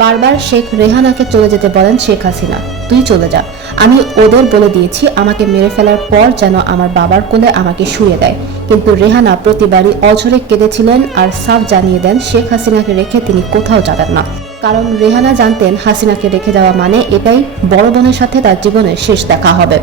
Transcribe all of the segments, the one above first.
বারবার শেখ রেহানাকে চলে যেতে বলেন শেখ হাসিনা। তুই চলে যা। আমি ওদের বলে দিয়েছি, আমাকে মেরে ফেলার পর যেন আমার বাবার কোলে আমাকে শুয়ে দেয়। কিন্তু রেহানা প্রতিবারই অঝরে কেঁদেছিলেন আর সাফ জানিয়ে দেন শেখ হাসিনাকে রেখে তিনি কোথাও যাবেন না। কারণ রেহানা জানতেন হাসিনাকে রেখে যাওয়া মানে এটাই বড় বোনের সাথে তার জীবনের শেষ দেখা হবে।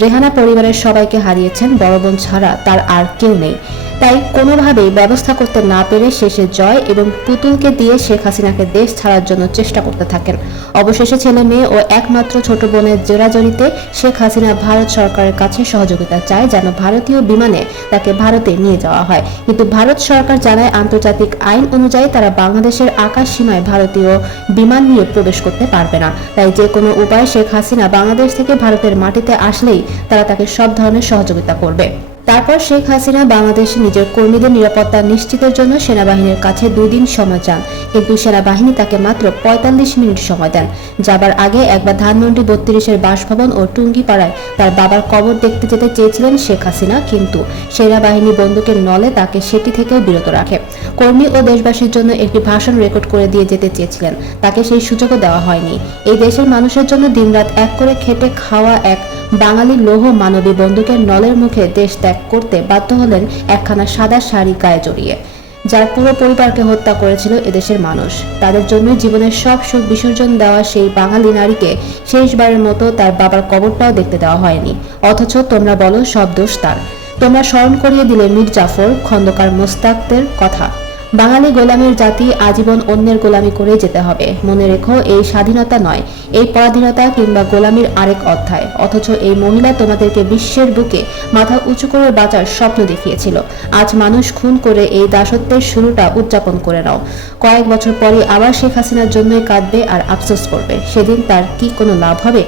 রেহানা পরিবারের সবাইকে হারিয়েছেন, বড় বোন ছাড়া তার আর কেউ নেই। তাই কোনোভাবেই ব্যবস্থা করতে না পেরে শেষে জয় এবং পুতুলকে দিয়ে শেখ হাসিনাকে দেশ ছাড়ার জন্য চেষ্টা করতে থাকেন। অবশেষে ছেলে মেয়ে ও একমাত্র ছোট বোনের জোরাজড়িতে শেখ হাসিনা ভারত সরকারের কাছে সহযোগিতা চায়, যেন ভারতীয় বিমানে তাকে ভারতে নিয়ে যাওয়া হয়। কিন্তু ভারত সরকার জানায়, আন্তর্জাতিক আইন অনুযায়ী তারা বাংলাদেশের আকাশ সীমায় ভারতীয় বিমান নিয়ে প্রবেশ করতে পারবে না। তাই যে কোনো উপায়ে শেখ হাসিনা বাংলাদেশ থেকে ভারতের মাটিতে আসলেই তারা তাকে সব ধরনের সহযোগিতা করবে। তারপর শেখ হাসিনা বাংলাদেশে নিজের কর্মীদের নিরাপত্তা নিশ্চিতের জন্য সেনাবাহিনীর কাছে দুই দিন সময় চান। কিন্তু সেনাবাহিনী তাকে মাত্র পঁয়তাল্লিশ মিনিট সময় দেন। যাবার আগে একবার ধানমন্ডি বত্রিশের বাসভবন ও টুঙ্গিপাড়ায় তার বাবার কবর দেখতে যেতে চেয়েছিলেন শেখ হাসিনা, কিন্তু সেনাবাহিনী বন্দুকের নলে তাকে সেটি থেকেও বিরত রাখে। কর্মী ও দেশবাসীর জন্য একটি ভাষণ রেকর্ড করে দিয়ে যেতে চেয়েছিলেন। তাকে সেই সুযোগও দেওয়া হয়নি। এই দেশের মানুষের জন্য দিনরাত এক করে খেটে খাওয়া এক বাঙালি লৌহ মানবী বন্দুকের নলের মুখে দেশ ত্যাগ করতে বাধ্য হলেন একখানা সাদা শাড়ি গায়ে জড়িয়ে, যার পুরো পরিবারকে হত্যা করেছিল এদেশের মানুষ। তাদের জন্য জীবনের সব সুখ বিসর্জন দেওয়া সেই বাঙালি নারীকে শেষবারের মতো তার বাবার কবরটাও দেখতে দেওয়া হয়নি। অথচ তোমরা বলো সব দোষ তার। তোমরা স্মরণ করিয়ে দিলে মীর জাফর খন্দকার মোস্তাকদের কথা। বাঙালি গোলামীর জাতি আজীবন অন্যের গোলামি করে যেতে হবে। মনে রেখো, এই স্বাধীনতা নয়। এই পরাধীনতা কিংবা গোলামির আরেক অধ্যায়। অথচ এই মহিলা তোমাদেরকে বিশ্বের বুকে মাথা উঁচু করে বাঁচার স্বপ্ন দেখিয়েছিল। আজ মানুষ খুন করে এই দাসত্বের শুরুটা উদযাপন করে নাও। কয়েক বছর পরে আবার শেখ হাসিনার জন্যই কাঁদবে আর আফসোস করবে। সেদিন তার কি কোনো লাভ হবে?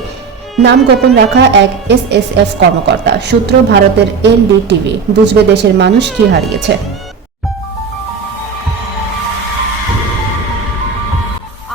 নাম গোপন রাখা এক এসএসএফ কর্মকর্তা। সূত্র ভারতের এনডিটিভি বুঝবে দেশের মানুষ কি হারিয়েছে।